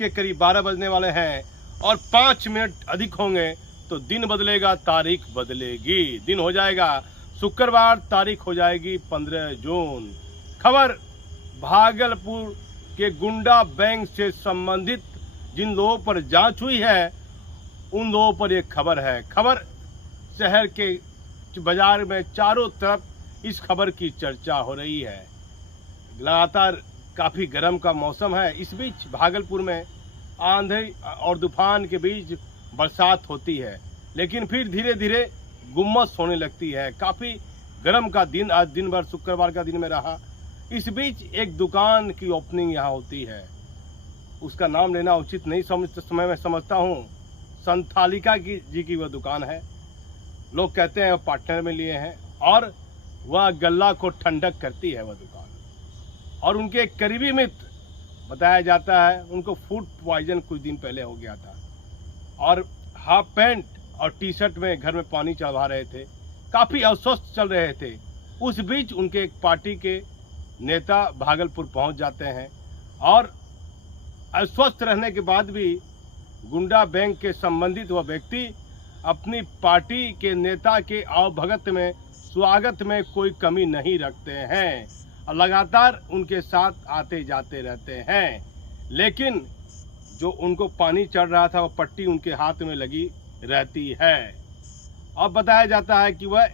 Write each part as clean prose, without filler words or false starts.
के करीब 12 बजने वाले हैं और 5 मिनट अधिक होंगे तो दिन बदलेगा, तारीख बदलेगी। दिन हो जाएगा शुक्रवार, तारीख हो जाएगी 15 जून। खबर भागलपुर के गुंडा बैंक से संबंधित जिन लोगों पर जांच हुई है उन लोगों पर एक खबर है। खबर शहर के बाजार में चारों तरफ इस खबर की चर्चा हो रही है। लगातार काफ़ी गर्म का मौसम है। इस बीच भागलपुर में आंधी और तूफान के बीच बरसात होती है, लेकिन फिर धीरे धीरे गुम्मस होने लगती है। काफ़ी गर्म का दिन आज दिन भर शुक्रवार का दिन में रहा। इस बीच एक दुकान की ओपनिंग यहाँ होती है। उसका नाम लेना उचित नहीं समय मैं समझता हूँ। संथालिका जी की वह दुकान है। लोग कहते हैं वह पार्टनर में लिए हैं और वह गला को ठंडक करती है वह दुकान। और उनके एक करीबी मित्र बताया जाता है उनको फूड पॉइजन कुछ दिन पहले हो गया था और हाफ पैंट और टी शर्ट में घर में पानी चढ़वा रहे थे। काफ़ी अस्वस्थ चल रहे थे। उस बीच उनके एक पार्टी के नेता भागलपुर पहुंच जाते हैं और अस्वस्थ रहने के बाद भी गुंडा बैंक के संबंधित वह व्यक्ति अपनी पार्टी के नेता के आवभगत में स्वागत में कोई कमी नहीं रखते हैं और लगातार उनके साथ आते जाते रहते हैं। लेकिन जो उनको पानी चढ़ रहा था वह पट्टी उनके हाथ में लगी रहती है। अब बताया जाता है कि वह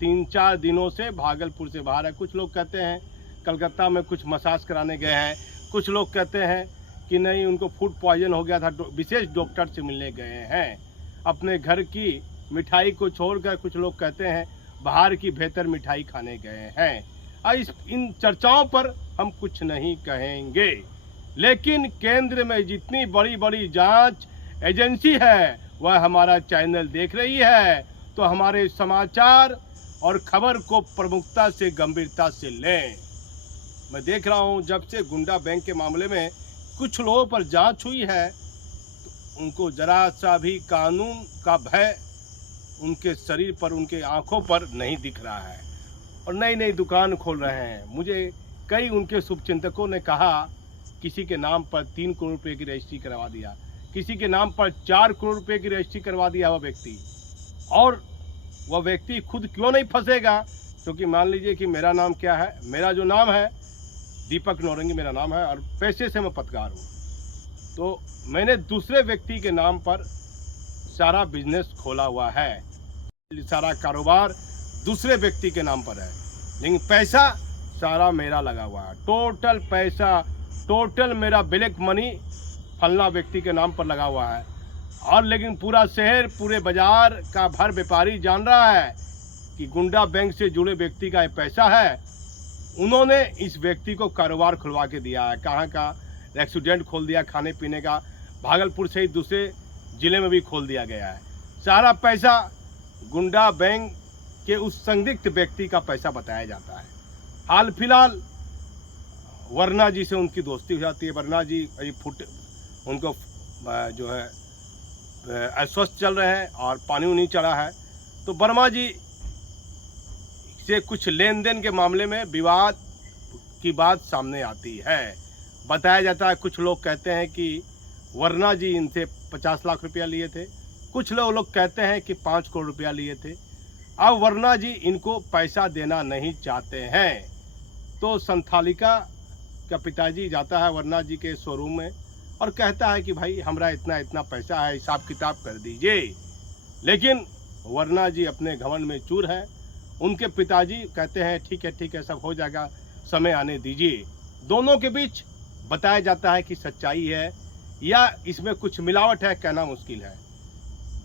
3-4 दिनों से भागलपुर से बाहर है। कुछ लोग कहते हैं कलकत्ता में कुछ मसाज कराने गए हैं, कुछ लोग कहते हैं कि नहीं उनको फूड पॉइजन हो गया था, विशेष डॉक्टर से मिलने गए हैं। अपने घर की मिठाई को छोड़कर कुछ लोग कहते हैं बाहर की बेहतर मिठाई खाने गए हैं। इन चर्चाओं पर हम कुछ नहीं कहेंगे, लेकिन केंद्र में जितनी बड़ी बड़ी जांच एजेंसी है वह हमारा चैनल देख रही है, तो हमारे समाचार और खबर को प्रमुखता से गंभीरता से लें। मैं देख रहा हूं जब से गुंडा बैंक के मामले में कुछ लोगों पर जांच हुई है तो उनको जरा सा भी कानून का भय उनके शरीर पर, उनके आंखों पर नहीं दिख रहा है और नई नई दुकान खोल रहे हैं। मुझे कई उनके शुभचिंतकों ने कहा किसी के नाम पर 3 करोड़ रुपए की रजिस्ट्री करवा दिया, किसी के नाम पर 4 करोड़ रुपए की रजिस्ट्री करवा दिया वह व्यक्ति। और वह व्यक्ति खुद क्यों नहीं फंसेगा, क्योंकि मान लीजिए कि मेरा नाम क्या है, मेरा जो नाम है दीपक नौरंगी मेरा नाम है और पैसे से मैं पत्रकार हूँ, तो मैंने दूसरे व्यक्ति के नाम पर सारा बिजनेस खोला हुआ है, सारा कारोबार दूसरे व्यक्ति के नाम पर है, लेकिन पैसा सारा मेरा लगा हुआ है। टोटल पैसा, टोटल मेरा ब्लैक मनी फलना व्यक्ति के नाम पर लगा हुआ है। और लेकिन पूरा शहर, पूरे बाजार का भर व्यापारी जान रहा है कि गुंडा बैंक से जुड़े व्यक्ति का ये पैसा है। उन्होंने इस व्यक्ति को कारोबार खुलवा के दिया है। कहाँ का रेस्टोरेंट खोल दिया खाने पीने का, भागलपुर से ही दूसरे ज़िले में भी खोल दिया गया है। सारा पैसा गुंडा बैंक के उस संदिग्ध व्यक्ति का पैसा बताया जाता है। हाल फिलहाल वर्मा जी से उनकी दोस्ती हो जाती है। वर्मा जी उनको जो है अस्वस्थ चल रहे हैं और पानी नहीं चढ़ा है, तो वर्मा जी से कुछ लेन देन के मामले में विवाद की बात सामने आती है। बताया जाता है, कुछ लोग कहते हैं कि वर्मा जी इनसे 50 लाख रुपया लिए थे, कुछ लोग कहते हैं कि 5 करोड़ रुपया लिए थे। अब वर्मा जी इनको पैसा देना नहीं चाहते हैं, तो संथालिका का पिताजी जाता है वर्मा जी के शोरूम में और कहता है कि भाई हमारा इतना इतना पैसा है, हिसाब किताब कर दीजिए। लेकिन वर्मा जी अपने घमंड में चूर है। उनके पिताजी कहते हैं ठीक है सब हो जाएगा, समय आने दीजिए। दोनों के बीच बताया जाता है कि सच्चाई है या इसमें कुछ मिलावट है, कहना मुश्किल है।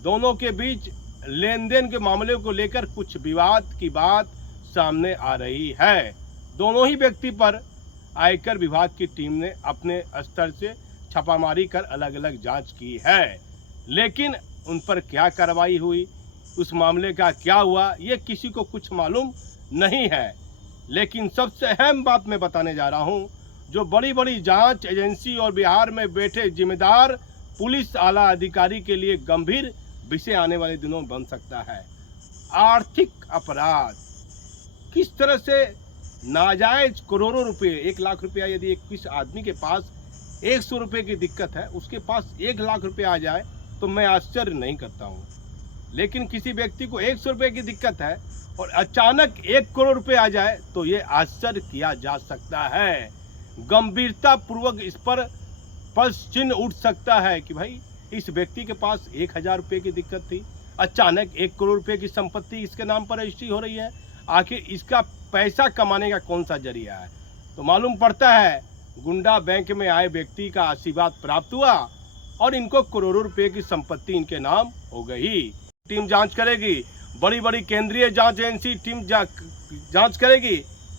दोनों के बीच लेन देन के मामले को लेकर कुछ विवाद की बात सामने आ रही है। दोनों ही व्यक्ति पर आयकर विभाग की टीम ने अपने स्तर से छापामारी कर अलग अलग जांच की है, लेकिन उन पर क्या कार्रवाई हुई, उस मामले का क्या हुआ, ये किसी को कुछ मालूम नहीं है। लेकिन सबसे अहम बात मैं बताने जा रहा हूँ, जो बड़ी बड़ी जांच एजेंसी और बिहार में बैठे जिम्मेदार पुलिस आला अधिकारी के लिए गंभीर विषय आने वाले दिनों में बन सकता है। आर्थिक अपराध, किस तरह से नाजायज करोड़ों रुपए, 1 लाख रुपया यदि किस आदमी के पास 100 रुपये की दिक्कत है, उसके पास 1 लाख रुपये आ जाए तो मैं आश्चर्य नहीं करता हूँ। लेकिन किसी व्यक्ति को 100 रुपये की दिक्कत है और अचानक 1 करोड़ रुपये आ जाए तो ये आश्चर्य किया जा सकता है। गंभीरता पूर्वक इस पर प्रश्न चिन्ह उठ सकता है कि भाई इस व्यक्ति के पास 1000 रुपये की दिक्कत थी, अचानक 1 करोड़ रुपये की संपत्ति इसके नाम पर रजिस्ट्री हो रही है। आखिर इसका पैसा कमाने का कौन सा जरिया है? तो मालूम पड़ता है गुंडा बैंक में आए व्यक्ति का आशीर्वाद प्राप्त हुआ और इनको करोड़ों रुपए की संपत्ति इनके नाम हो गई। टीम जांच करेगी, बड़ी बड़ी केंद्रीय जांच एजेंसी टीम जांच करेगी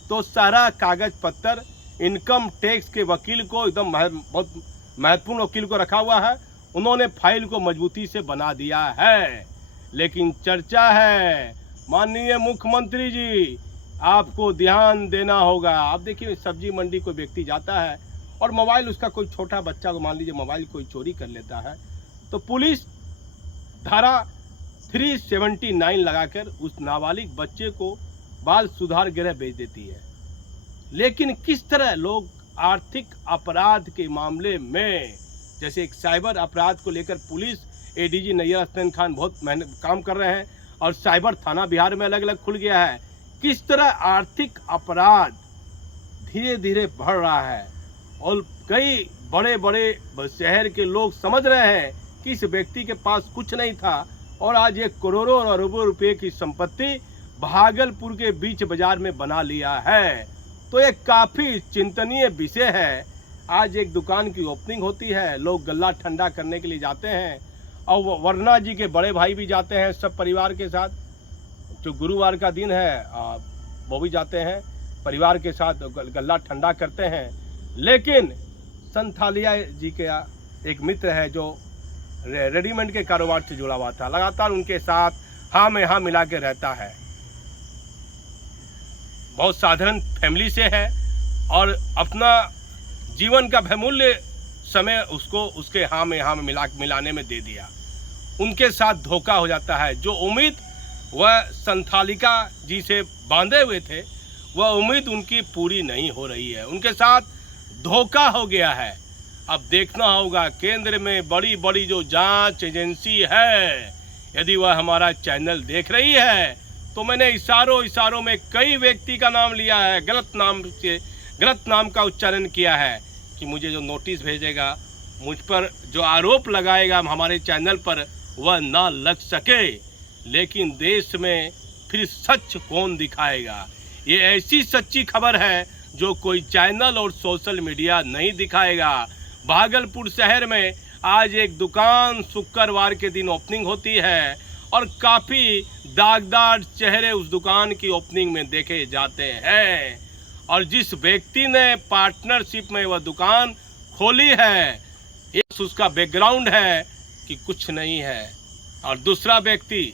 तो सारा कागज पत्तर इनकम टैक्स के वकील को, एकदम बहुत महत्वपूर्ण वकील को रखा हुआ है, उन्होंने फाइल को मजबूती से बना दिया है। लेकिन चर्चा है माननीय मुख्यमंत्री जी, आपको ध्यान देना होगा। आप देखिए सब्जी मंडी कोई व्यक्ति जाता है और मोबाइल उसका कोई छोटा बच्चा को मान लीजिए मोबाइल कोई चोरी कर लेता है तो पुलिस धारा 379 लगाकर उस नाबालिग बच्चे को बाल सुधार गृह भेज देती है। लेकिन किस तरह लोग आर्थिक अपराध के मामले में, जैसे एक साइबर अपराध को लेकर पुलिस एडीजी नैयर हसन खान बहुत मेहनत काम कर रहे हैं और साइबर थाना बिहार में अलग अलग खुल गया है, किस तरह आर्थिक अपराध धीरे धीरे बढ़ रहा है और कई बड़े बड़े शहर के लोग समझ रहे हैं कि इस व्यक्ति के पास कुछ नहीं था और आज ये करोड़ों और अरबों रुपए की संपत्ति भागलपुर के बीच बाजार में बना लिया है। तो ये काफी चिंतनीय विषय है। आज एक दुकान की ओपनिंग होती है, लोग गल्ला ठंडा करने के लिए जाते हैं और वर्णा जी के बड़े भाई भी जाते हैं सब परिवार के साथ। जो गुरुवार का दिन है वो भी जाते हैं परिवार के साथ, गल्ला ठंडा करते हैं। लेकिन संथालिया जी के एक मित्र है जो रेडीमेड के कारोबार से जुड़ा हुआ था, लगातार उनके साथ हाँ में हाँ मिला के रहता है। बहुत साधारण फैमिली से है और अपना जीवन का बहुमूल्य समय उसको उसके हाँ में मिलाने में दे दिया। उनके साथ धोखा हो जाता है। जो उम्मीद वह संथालिका जी से बांधे हुए थे वह उम्मीद उनकी पूरी नहीं हो रही है, उनके साथ धोखा हो गया है। अब देखना होगा केंद्र में बड़ी बड़ी जो जांच एजेंसी है, यदि वह हमारा चैनल देख रही है तो मैंने इशारों में कई व्यक्ति का नाम लिया है, गलत नाम का उच्चारण किया है कि मुझे जो नोटिस भेजेगा, मुझ पर जो आरोप लगाएगा हमारे चैनल पर वह ना लग सके। लेकिन देश में फिर सच कौन दिखाएगा? ये ऐसी सच्ची खबर है जो कोई चैनल और सोशल मीडिया नहीं दिखाएगा। भागलपुर शहर में आज एक दुकान शुक्रवार के दिन ओपनिंग होती है और काफ़ी दागदार चेहरे उस दुकान की ओपनिंग में देखे जाते हैं। और जिस व्यक्ति ने पार्टनरशिप में वह दुकान खोली है, एक उसका बैकग्राउंड है कि कुछ नहीं है और दूसरा व्यक्ति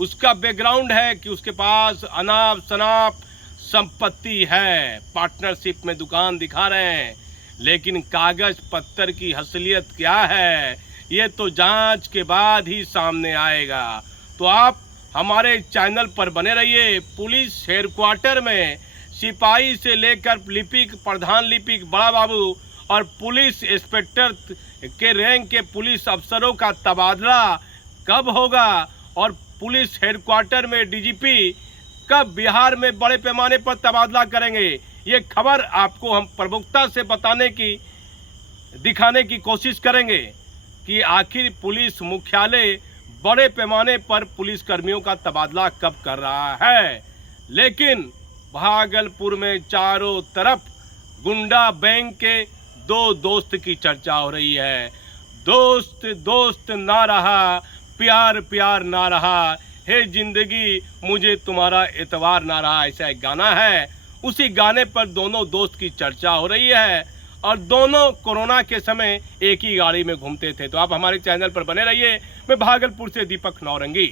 उसका बैकग्राउंड है कि उसके पास अनाप शनाप संपत्ति है। पार्टनरशिप में दुकान दिखा रहे हैं लेकिन कागज पत्तर की असलियत क्या है ये तो जांच के बाद ही सामने आएगा। तो आप हमारे चैनल पर बने रहिए। पुलिस हेडक्वार्टर में सिपाही से लेकर लिपिक, प्रधान लिपिक, बड़ा बाबू और पुलिस इंस्पेक्टर के रैंक के पुलिस अफसरों का तबादला कब होगा और पुलिस हेडक्वार्टर में डीजीपी कब बिहार में बड़े पैमाने पर तबादला करेंगे, ये खबर आपको हम प्रमुखता से दिखाने की कोशिश करेंगे कि आखिर पुलिस मुख्यालय बड़े पैमाने पर पुलिस कर्मियों का तबादला कब कर रहा है। लेकिन भागलपुर में चारों तरफ गुंडा बैंक के दो दोस्त की चर्चा हो रही है। दोस्त दोस्त ना रहा, प्यार प्यार ना रहा, हे जिंदगी मुझे तुम्हारा एतवार ना रहा, ऐसा एक गाना है। उसी गाने पर दोनों दोस्त की चर्चा हो रही है और दोनों कोरोना के समय एक ही गाड़ी में घूमते थे। तो आप हमारे चैनल पर बने रहिए। मैं भागलपुर से दीपक नौरंगी।